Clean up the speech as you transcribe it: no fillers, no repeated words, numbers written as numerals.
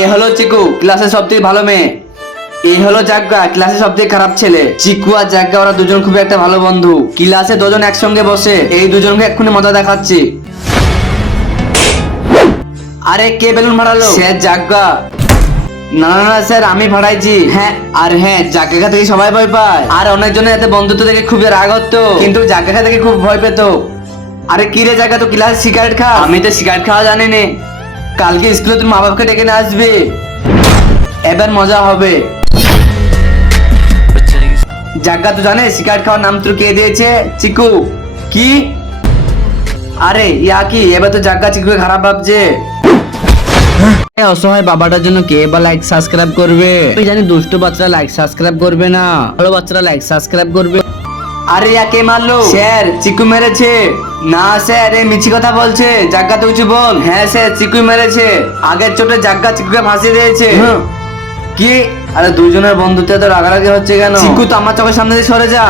এ হলো চিকু, ক্লাসের সবথেকে ভালো মেয়ে। এই হলো জাগ্গা, ক্লাসে সবথেকে খারাপ ছেলে। চিকু আর জাগ্গা ওরা দুজন খুব একটা ভালো বন্ধু। ক্লাসে দুজন একসঙ্গে বসে এই দুজনকে এক্ষুনি মজা দেখাচ্ছি। আরে কে বেলুন ফাটালো? স্যার জাগ্গা। না না না স্যার, আমি ফাটাইছি। হ্যাঁ আর হ্যাঁ, জাগ্গা থেকে সবাই ভয় পায়। আর অনেকজনের এতে বন্ধুত্ব থেকে খুবই রাগ হতো, কিন্তু জাগ্গা থেকে খুব ভয় পেত। আরে কি রে জাগ্গা, তো ক্লাসে সিগারেট খা? আমি তো সিগারেট খাওয়া জানি না। কালকে স্কুলে তুই মা বাবাকে ডেকে নিয়ে আসবে, এবার মজা হবে। জাগ্গা তো জানে সিগারেট খাওয়ার নাম তোর কে দিয়েছে? চিকু। কি? আরে ইয়া কি, এবার তো জাগ্গা চিকুকে খারাপ ভাবছে। অসহায় বাবাটার জন্য কে বা লাইক সাবস্ক্রাইব করবে? আমি জানি দুষ্ট বাচ্চারা লাইক সাবস্ক্রাইব করবে না, ভালো বাচ্চারা লাইক সাবস্ক্রাইব করবে। আরে ইয়া কে মারলো? স্যার চিকু মেরেছে। না স্যার, এই মিছি কথা বলছে। জাগ্গা তো কিছু বল। হ্যাঁ স্যার, চিকু মেরেছে। আগের চোটে জাগ্গা চিকুকে ফাঁসিয়ে দিয়েছে। কি? আরে দুজনের বন্ধুত্বে তো রাগারাগি হচ্ছে কেন? চিকু তো আমার চোখের সামনে দিয়ে সরে যা।